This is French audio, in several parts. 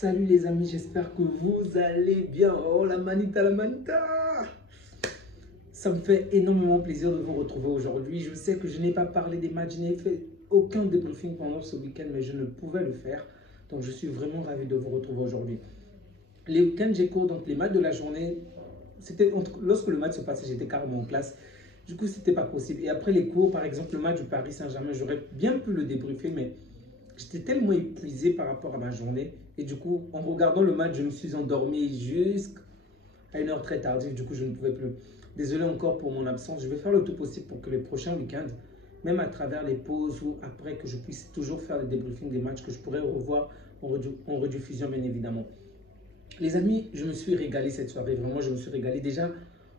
Salut les amis, j'espère que vous allez bien. Oh la manita, la manita! Ça me fait énormément plaisir de vous retrouver aujourd'hui. Je sais que je n'ai pas parlé des matchs, je n'ai fait aucun débriefing pendant ce week-end, mais je ne pouvais le faire. Donc je suis vraiment ravi de vous retrouver aujourd'hui. Les week-ends, j'ai cours, donc les matchs de la journée, lorsque le match se passait, j'étais carrément en classe. Du coup, c'était pas possible. Et après les cours, par exemple, le match du Paris Saint-Germain, j'aurais bien pu le débriefer, mais j'étais tellement épuisé par rapport à ma journée. Et du coup, en regardant le match, je me suis endormi jusqu'à une heure très tardive. Du coup, je ne pouvais plus. Désolé encore pour mon absence. Je vais faire le tout possible pour que les prochains week-ends, même à travers les pauses ou après, que je puisse toujours faire des débriefings des matchs que je pourrais revoir en rediffusion, bien évidemment. Les amis, je me suis régalé cette soirée. Vraiment, je me suis régalé. Déjà,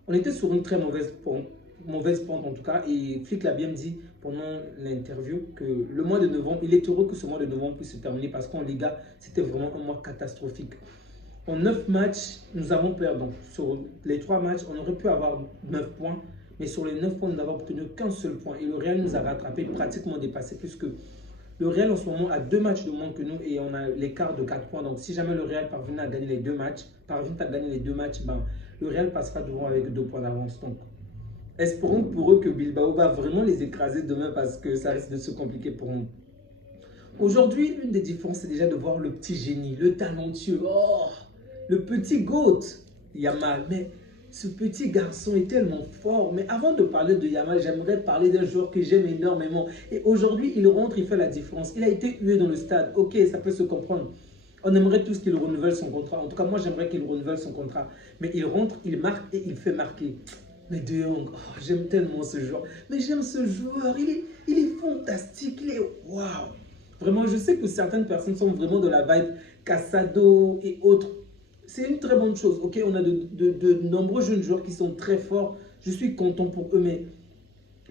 on était sur une très mauvaise pente en tout cas. Et Flick l'a bien dit pendant l'interview que le mois de novembre, il est heureux que ce mois de novembre puisse se terminer parce qu'en Liga, c'était vraiment un mois catastrophique. En 9 matchs, nous avons perdu. Donc, sur les 3 matchs, on aurait pu avoir 9 points. Mais sur les 9 points, nous n'avons obtenu qu'un seul point. Et le Real nous a rattrapé, pratiquement dépassé, puisque le Real en ce moment a 2 matchs de moins que nous et on a l'écart de 4 points. Donc si jamais le Real parvenait à gagner les 2 matchs, ben, le Real passera devant avec 2 points d'avance. Donc espérons pour eux que Bilbao va vraiment les écraser demain parce que ça risque de se compliquer pour nous. Aujourd'hui, l'une des différences, c'est déjà de voir le petit génie, le talentueux, le petit GOAT, Yamal. Mais ce petit garçon est tellement fort. Mais avant de parler de Yamal, j'aimerais parler d'un joueur que j'aime énormément. Et aujourd'hui, il rentre, il fait la différence. Il a été hué dans le stade. Ok, ça peut se comprendre. On aimerait tous qu'il renouvelle son contrat. En tout cas, moi, j'aimerais qu'il renouvelle son contrat. Mais il rentre, il marque et il fait marquer. Mais De Jong, j'aime tellement ce joueur. Mais j'aime ce joueur. Il est fantastique. Il est waouh. Vraiment, je sais que certaines personnes sont vraiment de la vibe Casado et autres. C'est une très bonne chose. Ok, on a de nombreux jeunes joueurs qui sont très forts. Je suis content pour eux, mais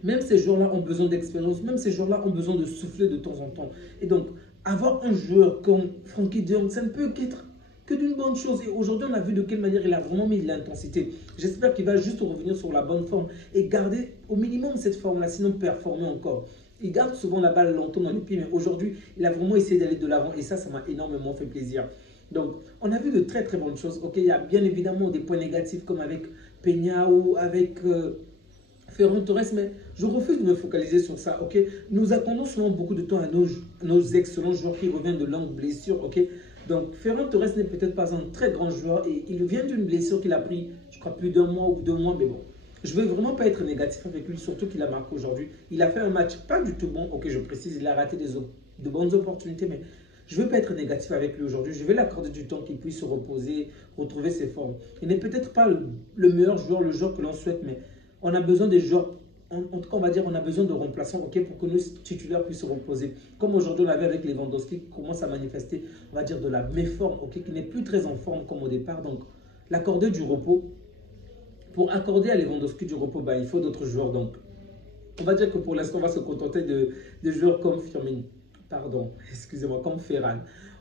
même ces joueurs-là ont besoin d'expérience. Même ces joueurs-là ont besoin de souffler de temps en temps. Et donc, avoir un joueur comme Frenkie de Jong, ça ne peut qu'être que d'une bonne chose. Et aujourd'hui, on a vu de quelle manière il a vraiment mis de l'intensité. J'espère qu'il va juste revenir sur la bonne forme et garder au minimum cette forme-là, sinon performer encore. Il garde souvent la balle longtemps dans les pieds, mais aujourd'hui, il a vraiment essayé d'aller de l'avant. Et ça m'a énormément fait plaisir. Donc, on a vu de très très bonnes choses. Ok, il y a bien évidemment des points négatifs comme avec Peña ou avec Ferran Torres, mais je refuse de me focaliser sur ça. Ok, nous accordons souvent beaucoup de temps à nos excellents joueurs qui reviennent de longues blessures. Ok, donc Ferran Torres n'est peut-être pas un très grand joueur et il vient d'une blessure qu'il a pris, je crois, plus d'un mois ou 2 mois, mais bon. Je ne veux vraiment pas être négatif avec lui, surtout qu'il a marqué aujourd'hui. Il a fait un match pas du tout bon. Ok, je précise, il a raté de bonnes opportunités, mais je ne veux pas être négatif avec lui aujourd'hui. Je vais l'accorder du temps qu'il puisse se reposer, retrouver ses formes. Il n'est peut-être pas le meilleur joueur, le joueur que l'on souhaite, mais on a besoin des joueurs. En tout cas, on va dire on a besoin de remplaçants, ok, pour que nos titulaires puissent se reposer. Comme aujourd'hui, on avait avec Lewandowski qui commence à manifester, on va dire, de la méforme, ok, qui n'est plus très en forme comme au départ. Donc, l'accorder du repos. Pour accorder à Lewandowski du repos, il faut d'autres joueurs. Donc, on va dire que pour l'instant, on va se contenter de joueurs comme Firmino. Pardon, excusez-moi, comme Ferran.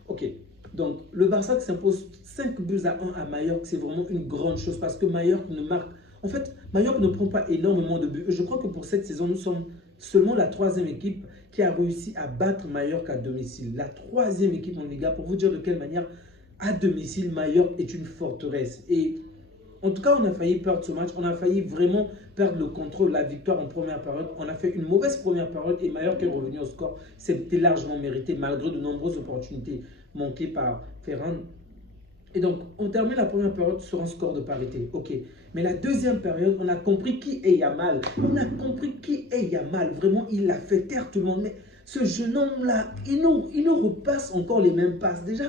Ok, donc le Barça qui s'impose 5 buts à 1 à Mallorca, c'est vraiment une grande chose parce que Mallorca ne marque. En fait, Mallorca ne prend pas énormément de buts. Je crois que pour cette saison, nous sommes seulement la 3e équipe qui a réussi à battre Mallorca à domicile. La 3e équipe en Liga, pour vous dire de quelle manière, à domicile, Mallorca est une forteresse. Et en tout cas, on a failli perdre ce match. On a failli vraiment perdre le contrôle, la victoire en première période. On a fait une mauvaise première période et Mallorca est revenu au score. C'était largement mérité malgré de nombreuses opportunités manquées par Ferran. Et donc, on termine la première période sur un score de parité. Ok. Mais la deuxième période, on a compris qui est Yamal. On a compris qui est Yamal. Vraiment, il a fait taire tout le monde. Mais ce jeune homme-là, il nous repasse encore les mêmes passes. Déjà,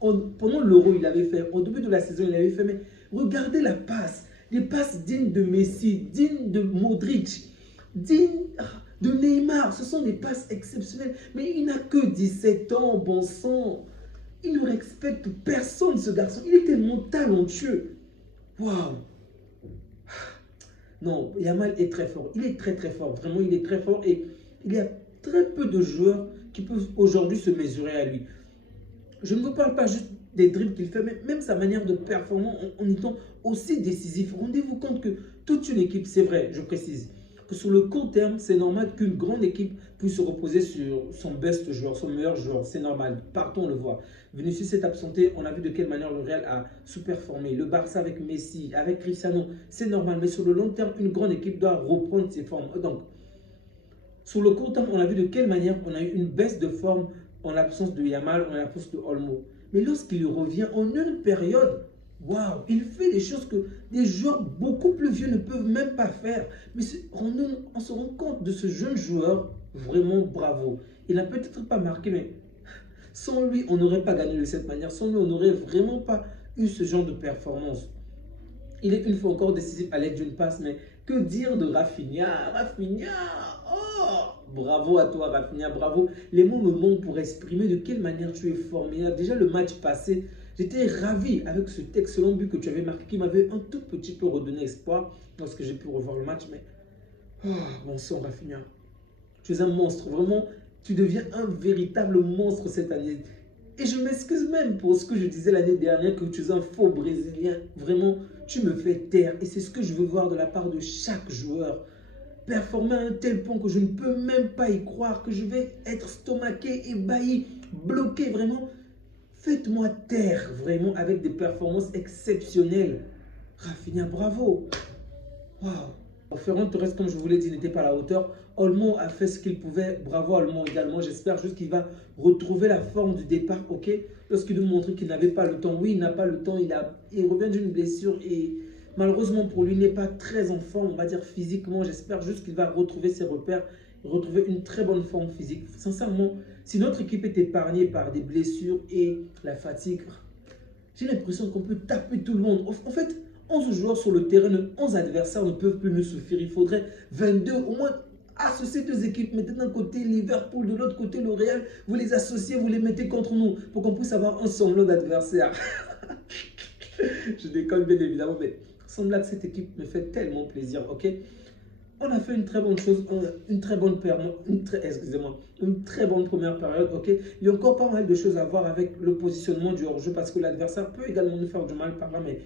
pendant l'Euro, il avait fait. Au début de la saison, il avait fait. Mais regardez la passe. Les passes dignes de Messi, dignes de Modric, dignes de Neymar. Ce sont des passes exceptionnelles. Mais il n'a que 17 ans, bon sang. Il ne respecte personne, ce garçon. Il est tellement talentueux. Waouh. Non, Yamal est très fort. Il est très très fort. Vraiment, il est très fort. Et il y a très peu de joueurs qui peuvent aujourd'hui se mesurer à lui. Je ne vous parle pas juste des dribbles qu'il fait, mais même sa manière de performer en étant aussi décisif. Rendez-vous compte que toute une équipe, c'est vrai, je précise, que sur le court terme, c'est normal qu'une grande équipe puisse se reposer sur son best joueur, son meilleur joueur. C'est normal. Partons, on le voit. Vinicius s'est absenté. On a vu de quelle manière le Real a sous-performé. Le Barça avec Messi, avec Cristiano, c'est normal. Mais sur le long terme, une grande équipe doit reprendre ses formes. Donc, sur le court terme, on a vu de quelle manière on a eu une baisse de forme en l'absence de Yamal, en l'absence de Olmo. Mais lorsqu'il revient en une période, waouh, il fait des choses que des joueurs beaucoup plus vieux ne peuvent même pas faire. Mais on se rend compte de ce jeune joueur, vraiment bravo. Il n'a peut-être pas marqué, mais sans lui, on n'aurait pas gagné de cette manière. Sans lui, on n'aurait vraiment pas eu ce genre de performance. Il est une fois encore décisif à l'aide d'une passe, mais que dire de Rafinha? Rafinha, oh, bravo à toi Rafinha, bravo. Les mots me manquent pour exprimer de quelle manière tu es formidable. Déjà le match passé, j'étais ravi avec ce excellent but que tu avais marqué qui m'avait un tout petit peu redonné espoir lorsque j'ai pu revoir le match. Mais oh, bon sang Rafinha, tu es un monstre, vraiment, tu deviens un véritable monstre cette année. Et je m'excuse même pour ce que je disais l'année dernière, que tu es un faux Brésilien. Vraiment, tu me fais taire. Et c'est ce que je veux voir de la part de chaque joueur. Performer à un tel point que je ne peux même pas y croire, que je vais être stomaqué, ébahi, bloqué. Vraiment, faites-moi taire, vraiment, avec des performances exceptionnelles. Rafinha, bravo. Waouh. Ferran Torres, comme je vous l'ai dit, n'était pas à la hauteur. Olmo a fait ce qu'il pouvait. Bravo Olmo également. J'espère juste qu'il va retrouver la forme du départ. Ok. Lorsqu'il nous montrait qu'il n'avait pas le temps. Oui, il n'a pas le temps. Il revient d'une blessure et malheureusement pour lui, il n'est pas très en forme, on va dire physiquement. J'espère juste qu'il va retrouver ses repères, retrouver une très bonne forme physique. Sincèrement, si notre équipe est épargnée par des blessures et la fatigue, j'ai l'impression qu'on peut taper tout le monde. En fait, 11 joueurs sur le terrain, 11 adversaires ne peuvent plus nous suffire. Il faudrait 22, au moins associer deux équipes. Mettez d'un côté Liverpool, de l'autre côté le Real. Vous les associez, vous les mettez contre nous pour qu'on puisse avoir un semblant d'adversaire. Je déconne bien évidemment, mais semble que cette équipe me fait tellement plaisir, ok? On a fait une très bonne chose, une très bonne première période, ok? Il y a encore pas mal de choses à voir avec le positionnement du hors-jeu parce que l'adversaire peut également nous faire du mal par là, mais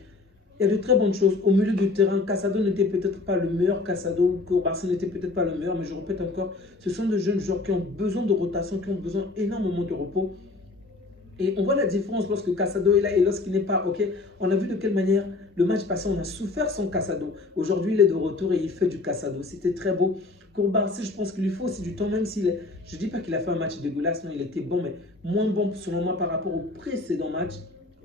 il y a de très bonnes choses. Au milieu du terrain, Casado n'était peut-être pas le meilleur, Casado, Barça n'était peut-être pas le meilleur, mais je répète encore, ce sont de jeunes joueurs qui ont besoin de rotation, qui ont besoin énormément de repos. Et on voit la différence lorsque Casado est là et lorsqu'il n'est pas. Ok, on a vu de quelle manière le match passé, on a souffert sans Casado. Aujourd'hui, il est de retour et il fait du Casado. C'était très beau. Pour Barça, je pense qu'il lui faut aussi du temps, même s'il est. Je ne dis pas qu'il a fait un match dégueulasse, non, il était bon, mais moins bon selon moi par rapport au précédent match,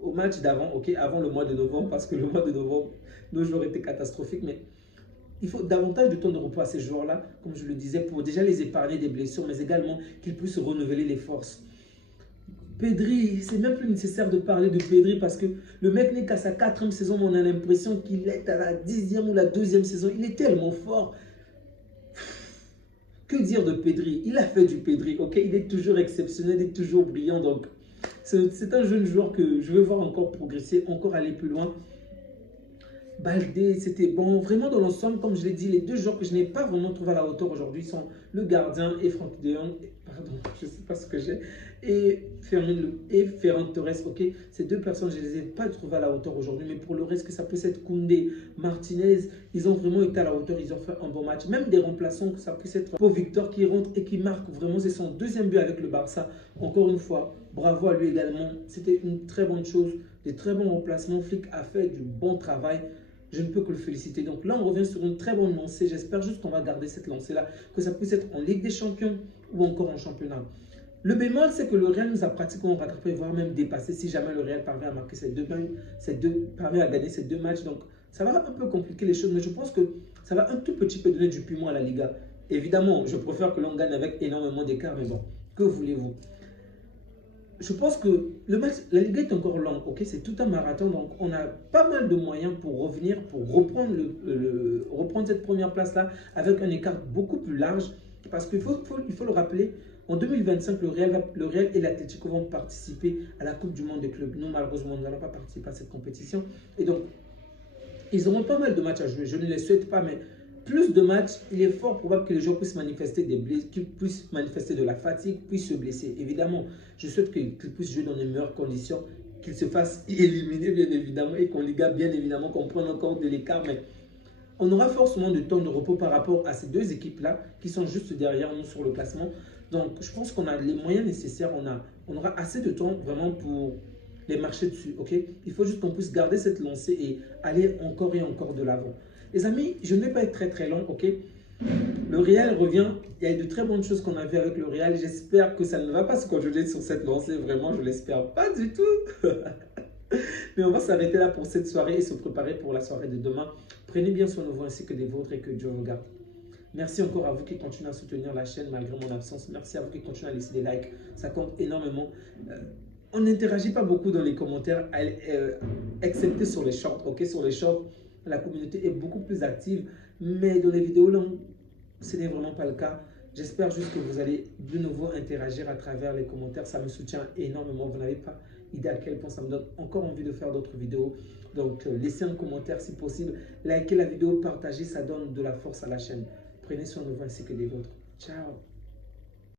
au match d'avant, ok, avant le mois de novembre, parce que le mois de novembre, nos joueurs étaient catastrophiques, mais il faut davantage de temps de repos à ces joueurs-là, comme je le disais, pour déjà les épargner des blessures, mais également qu'ils puissent renouveler les forces. Pedri, c'est même plus nécessaire de parler de Pedri parce que le mec n'est qu'à sa 4e saison, mais on a l'impression qu'il est à la 10e ou la 2e saison. Il est tellement fort. Que dire de Pedri? Il a fait du Pedri, ok? Il est toujours exceptionnel, il est toujours brillant. Donc, c'est un jeune joueur que je veux voir encore progresser, encore aller plus loin. Baldé, c'était bon. Vraiment, dans l'ensemble, comme je l'ai dit, les deux joueurs que je n'ai pas vraiment trouvé à la hauteur aujourd'hui sont le gardien et Frenkie de Jong. Pardon, je ne sais pas ce que j'ai. Et Ferran Torres, ok. Ces deux personnes, je ne les ai pas trouvées à la hauteur aujourd'hui. Mais pour le reste, que ça peut être Koundé, Martinez, ils ont vraiment été à la hauteur. Ils ont fait un bon match. Même des remplaçants, que ça puisse être pour Victor qui rentre et qui marque vraiment. C'est son 2e but avec le Barça. Encore une fois, bravo à lui également. C'était une très bonne chose. Des très bons remplacements. Flick a fait du bon travail. Je ne peux que le féliciter. Donc là, on revient sur une très bonne lancée. J'espère juste qu'on va garder cette lancée-là, que ça puisse être en Ligue des Champions ou encore en championnat. Le bémol, c'est que le Real nous a pratiquement rattrapé, voire même dépassé si jamais le Real parvient à marquer parvient à gagner ces 2 matchs. Donc ça va un peu compliquer les choses, mais je pense que ça va un tout petit peu donner du piment à la Liga. Évidemment, je préfère que l'on gagne avec énormément d'écart, mais bon, que voulez-vous? Je pense que le match, la Ligue est encore longue, ok? C'est tout un marathon, donc on a pas mal de moyens pour revenir, pour reprendre, reprendre cette première place-là avec un écart beaucoup plus large. Parce qu'il faut le rappeler, en 2025, le Real et l'Atlético vont participer à la Coupe du Monde des clubs. Nous, malheureusement, nous n'allons pas participer à cette compétition. Et donc, ils auront pas mal de matchs à jouer. Je ne les souhaite pas, mais plus de matchs, il est fort probable que les joueurs puissent manifester des blessures, qu'ils puissent manifester de la fatigue, puissent se blesser. Évidemment, je souhaite qu'ils puissent jouer dans les meilleures conditions, qu'ils se fassent éliminer bien évidemment et qu'on les gars bien évidemment qu'on prenne encore de l'écart. Mais On aura forcément du temps de repos par rapport à ces deux équipes-là qui sont juste derrière nous sur le classement. Donc, je pense qu'on a les moyens nécessaires. On aura assez de temps vraiment pour les marcher dessus. Ok, il faut juste qu'on puisse garder cette lancée et aller encore et encore de l'avant. Les amis, je ne vais pas être très long. Ok, le Real revient. Il y a de très bonnes choses qu'on a vues avec le Real. J'espère que ça ne va pas se continuer sur cette lancée. Vraiment, je ne l'espère pas du tout. Mais on va s'arrêter là pour cette soirée et se préparer pour la soirée de demain. Prenez bien soin de vous ainsi que des vôtres et que Dieu vous garde. Merci encore à vous qui continuez à soutenir la chaîne malgré mon absence. Merci à vous qui continuez à laisser des likes. Ça compte énormément. On n'interagit pas beaucoup dans les commentaires, excepté sur les shorts. Ok, sur les shorts, la communauté est beaucoup plus active. Mais dans les vidéos, là, ce n'est vraiment pas le cas. J'espère juste que vous allez de nouveau interagir à travers les commentaires. Ça me soutient énormément. Vous n'avez pas idée à quel point ça me donne encore envie de faire d'autres vidéos. Donc, laissez un commentaire si possible. Likez la vidéo, partagez, ça donne de la force à la chaîne. Prenez soin de vous ainsi que des vôtres. Ciao!